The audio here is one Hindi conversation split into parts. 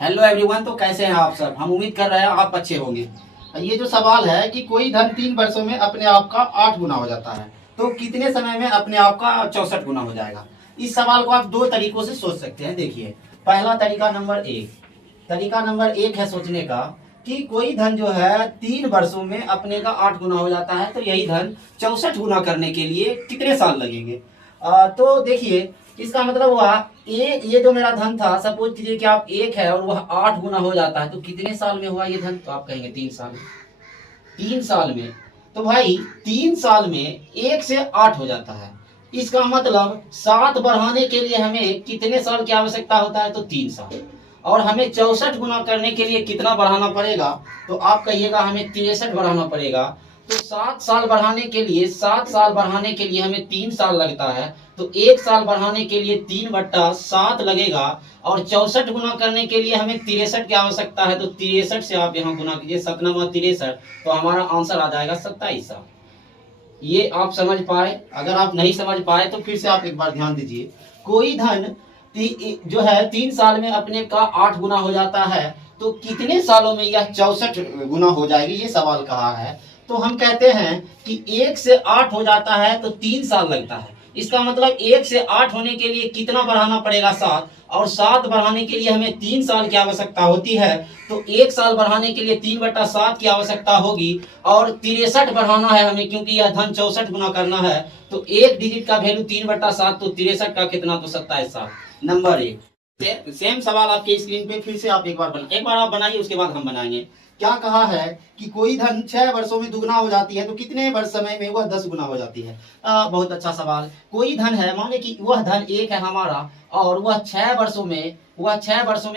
Hello everyone. तो कैसे हैं आप सब? हम उम्मीद कर रहे हैं आप अच्छे होंगे। ये जो सवाल है कि कोई धन 3 वर्षों में अपने आप का 8 गुना हो जाता है तो कितने समय में अपने आप का 64 गुना हो जाएगा। इस सवाल को आप दो तरीकों से सोच सकते हैं। देखिए, पहला तरीका नंबर एक है सोचने का कि कोई धन जो है 3 वर्षों में अपने का 8 गुना हो जाता है तो यही धन 64 गुना करने के लिए कितने साल लगेंगे। तो देखिए, इसका मतलब हुआ ये जो मेरा धन था, सपोज कीजिए कि आप 1 है और वह 8 गुना हो जाता है तो कितने साल में हुआ ये धन? तो आप कहेंगे 3 साल में। 3 साल में तो भाई 3 साल में 1 से 8 हो जाता है। इसका मतलब 7 बढ़ाने के लिए हमें कितने साल की आवश्यकता होता है? तो 3 साल। और हमें 64 गुना करने के लिए कितना बढ़ाना पड़ेगा? तो आप कहिएगा हमें 63 बढ़ाना पड़ेगा। तो 7 साल बढ़ाने के लिए हमें 3 साल लगता है तो 1 साल बढ़ाने के लिए 3/7 लगेगा। और 64 गुना करने के लिए हमें 63 की आवश्यकता है तो 63 से आप यहाँ गुना कीजिए, 7×9 = 63, तो हमारा आंसर आ जाएगा 27 साल। ये आप समझ पाए? अगर आप नहीं समझ पाए तो फिर से आप एक बार ध्यान दीजिए। कोई धन जो है 3 साल में अपने का 8 गुना हो जाता है तो कितने सालों में यह 64 गुना हो जाएगी, ये सवाल कहा है। तो हम कहते हैं कि 1 से 8 हो जाता है तो 3 साल लगता है। इसका मतलब 1 से 8 होने के लिए कितना बढ़ाना पड़ेगा? 7। और 7 बढ़ाने के लिए हमें 3 साल की आवश्यकता होती है तो 1 साल बढ़ाने के लिए 3/7 की आवश्यकता होगी। और 63 बढ़ाना है हमें क्योंकि यह धन 64 गुना करना है तो एक डिजिट का वैल्यू 3/7 तो 63 का कितना? तो 27 साल। नंबर 1। सेम सवाल आपके स्क्रीन पे फिर से आप एक बार आप बनाइए, उसके बाद हम बनाएंगे। क्या कहा है कि कोई धन 6 वर्षों में दुगना हो जाती है तो कितने वर्ष समय में वह 10 गुना हो जाती है। बहुत अच्छा सवाल। कोई धन है, माने कि वह धन 1 है हमारा और वह 6 वर्षों में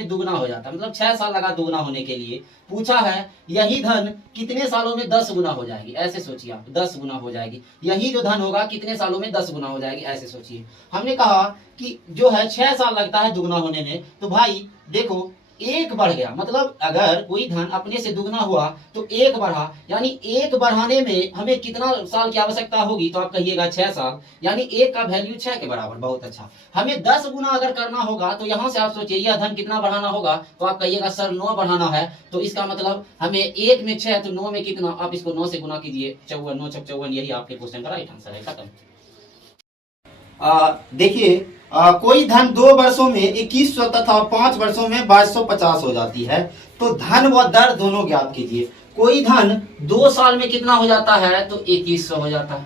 दुगना हो जाता है, मतलब 6 साल लगा दुगना होने के लिए। पूछा है यही धन कितने सालों में 10 गुना हो जाएगी। ऐसे सोचिए आप, 10 गुना हो जाएगी। यही जो धन होगा कितने सालों में 10 गुना हो जाएगी, ऐसे सोचिए। हमने कहा कि जो है 6 साल लगता है दुगना होने में। तो भाई देखो, 1 बढ़ गया, मतलब अगर कोई धन अपने से दुगना हुआ तो 1 बढ़ा, यानी 1 बढ़ाने में हमें कितना साल की आवश्यकता होगी? तो आप कहिएगा 6 साल, यानी 1 का वैल्यू 6 के बराबर। बहुत अच्छा। हमें 10 गुना अगर करना होगा तो यहाँ से आप सोचिए यह धन कितना बढ़ाना होगा? तो आप कहिएगा सर 9 बढ़ाना है। तो इसका मतलब हमें 1 में 6 तो 9 में कितना? आप इसको 9 से गुना कीजिए, 54, 9 × 54, यही आपके क्वेश्चन का राइट आंसर है। खत्म। देखिए, कोई धन 2 वर्षों में 2100 तथा 5 वर्षों में 2250 हो जाती है तो धन व दर दोनों ज्ञात कीजिए। कोई धन 2 साल में कितना हो जाता है? तो 2100 हो जाता है।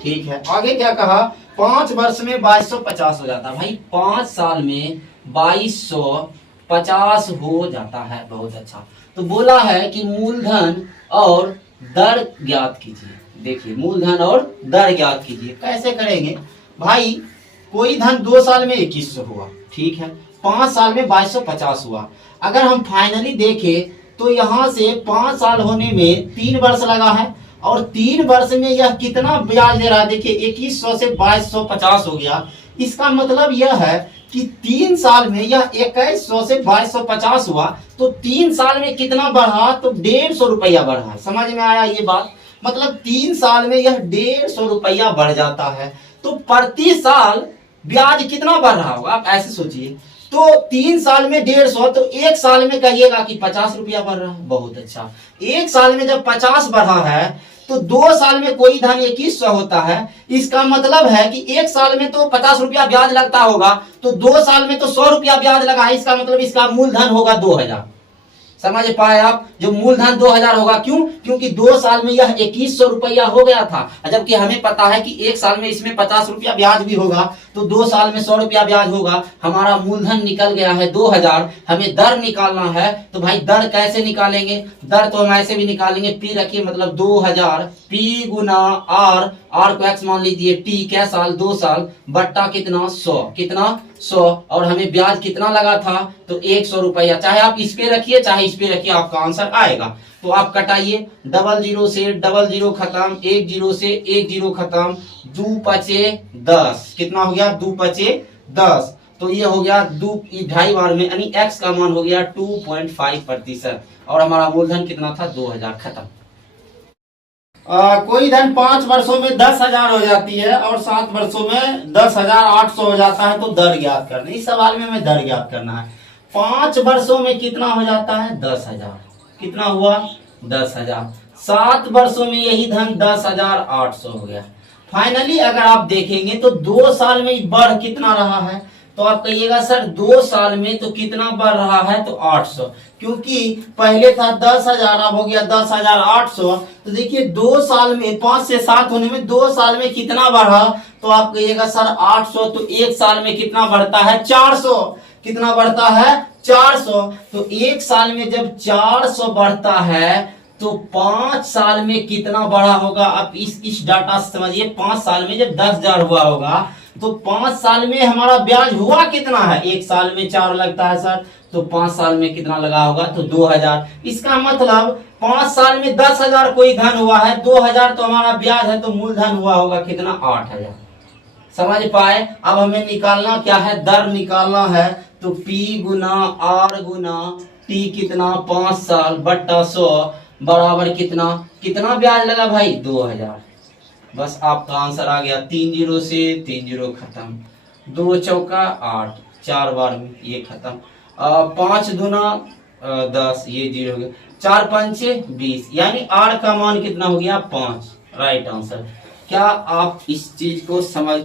ठीक है, आगे क्या कहा? 5 वर्ष में 2250 हो जाता है। भाई 5 साल में 2250 हो जाता है। बहुत अच्छा। तो बोला है कि मूलधन और दर ज्ञात कीजिए। देखिए, मूलधन और दर ज्ञात कीजिए। कैसे करेंगे भाई? कोई धन 2 साल में 2100 हुआ, ठीक है, 5 साल में 2250 हुआ। अगर हम फाइनली देखें तो यहाँ से 5 साल होने में 3 वर्ष लगा है और 3 वर्ष में यह कितना ब्याज दे रहा है? देखिए, 2100 से 2250 हो गया। इसका मतलब यह है कि 3 साल में यह 2100 से 2250 हुआ तो 3 साल में कितना बढ़ा? तो 150 रुपया बढ़ा। समझ में आया ये बात? मतलब 3 साल में यह 150 रुपया बढ़ जाता है तो प्रति साल ब्याज कितना बढ़ रहा होगा? आप ऐसे सोचिए। तो 3 साल में 150 तो 1 साल में कहिएगा कि 50 रुपया बढ़ रहा है। बहुत अच्छा। 1 साल में जब 50 बढ़ा है तो 2 साल में कोई धन 2100 होता है। इसका मतलब है कि 1 साल में तो 50 रुपया ब्याज लगता होगा तो 2 साल में तो 100 रुपया ब्याज लगा है। इसका मतलब इसका मूलधन होगा 2000। समझ पाए आप? जो मूलधन 2000 होगा। क्यों? क्योंकि 2 साल में यह 2100 रुपया हो गया था, जबकि हमें पता है कि 1 साल में इसमें 50 रुपया ब्याज भी होगा तो 2 साल में 100 रुपया ब्याज होगा। हमारा मूलधन निकल गया है 2000। हमें दर निकालना है तो भाई दर कैसे निकालेंगे? दर तो हम ऐसे भी निकालेंगे, पी रखिए, मतलब 2000 पी गुना आर को एक्स मान लीजिए, टी क्या साल? 2 साल, बट्टा कितना? 100। कितना? 100। और हमें ब्याज कितना लगा था? तो 100 रुपया। चाहे आप इस पे रखिए चाहे इस पे रखिए, आपका आंसर आएगा। तो आप कटाइए, 00 से 00 खत्म, 10 से 10 खत्म, 2 पचे 10। कितना हो गया? 2 पचे 10। तो ये हो गया 2.5 बार में, यानी एक्स का मान हो गया 2.5%। और हमारा मूलधन कितना था? 2000। खत्म। कोई धन 5 वर्षों में 10,000 हो जाती है और 7 वर्षों में 10,800 हो जाता है तो दर ज्ञात करना। इस सवाल में हमें दर ज्ञात करना है। 5 वर्षों में कितना हो जाता है? 10,000। कितना हुआ? 10,000। 7 वर्षों में यही धन 10,800 हो गया। फाइनली अगर आप देखेंगे तो 2 साल में बढ़ कितना रहा है? तो आप कहिएगा सर 2 साल में तो कितना बढ़ रहा है? तो 800, क्योंकि पहले था 10,000, अब हो गया 10,800। तो देखिए 2 साल में 5 से 7 होने में 2 साल में कितना बढ़ा? तो आप कहिएगा सर 800। तो 1 साल में कितना बढ़ता है? 400। कितना बढ़ता है? 400। तो 1 साल में जब 400 बढ़ता है तो 5 साल में कितना बढ़ा होगा? आप इस डाटा से समझिए। 5 साल में जब 10,000 हुआ होगा तो 5 साल में हमारा ब्याज हुआ कितना है? 1 साल में 4 लगता है सर, तो 5 साल में कितना लगा होगा? तो 2,000। इसका मतलब 5 साल में 10,000 कोई धन हुआ है, 2,000 तो हमारा ब्याज है, तो मूलधन हुआ होगा कितना? 8,000। समझ पाए? अब हमें निकालना क्या है? दर निकालना है। तो P गुना R गुना T कितना? 5 साल बट्टा 100 बराबर कितना ब्याज लगा भाई? 2,000। बस आपका आंसर आ गया। 3 जीरो से 3 जीरो खत्म। 2 चौका 8, 4 बार में ये खत्म। 5 दूना 10, ये 0 हो गया। 4 पंचे 20, यानी R का मान कितना हो गया? 5। Right answer. क्या आप इस चीज को समझ